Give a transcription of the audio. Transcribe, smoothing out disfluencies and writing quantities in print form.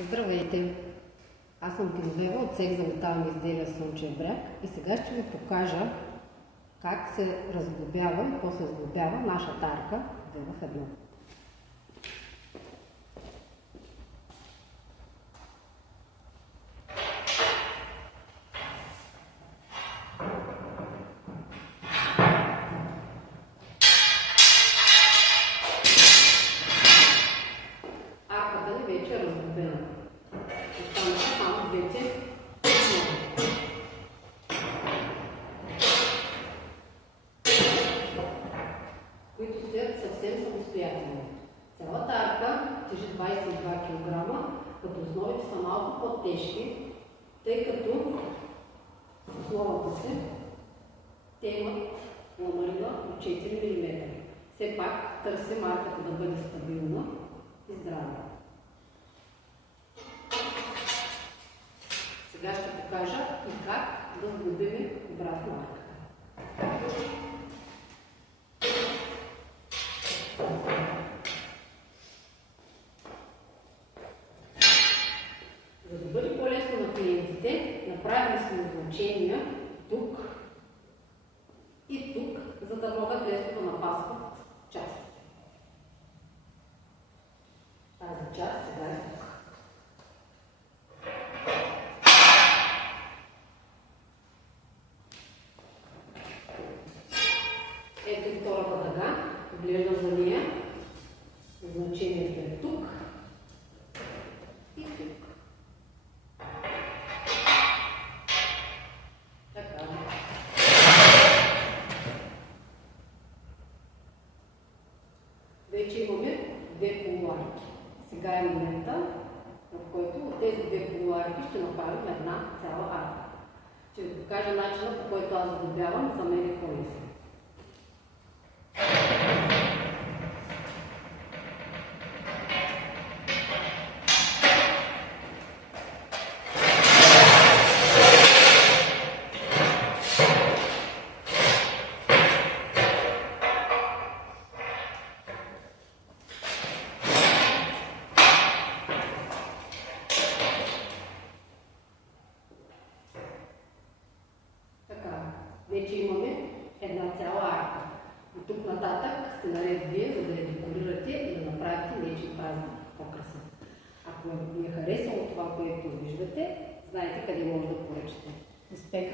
Здравейте! Аз съм Геновева от цех за метални изделия Слънчев бряг и сега ще ви покажа как се разглобява и после сглобява нашата арка 2 в 1. Арката ни вече е разглобена. Останаха само двете основи, които стоят съвсем самостоятелно. Цялата арка тежи 22 кг, като основите са малко по-тежки, тъй като в основата си те имат ламарина от 4 мм. Все пак търсим арката да бъде стабилна и здрава. Сега ще покажа и как да сглобим обратно арката. За да бъде по-лесно на клиентите, направили сме значения тук и тук, за да могат лесно да напасват частите. Тази част сега е тук. Ето и втората дъга, поглеждам за нея. Значението е тук и тук. Така. Вече имаме две полуарки. Сега е момента, в който от тези две полуарки ще направим една цяла арка. Ще ви покажа начина, по който аз сглобявам, за мен е по-лесно. Вече имаме една цяла арка. От тук нататък сте наред вие, за да я декорирате и да направите нечий празник по-красив. Ако ви е харесало това, което виждате, знаете къде може да поръчате. Успех!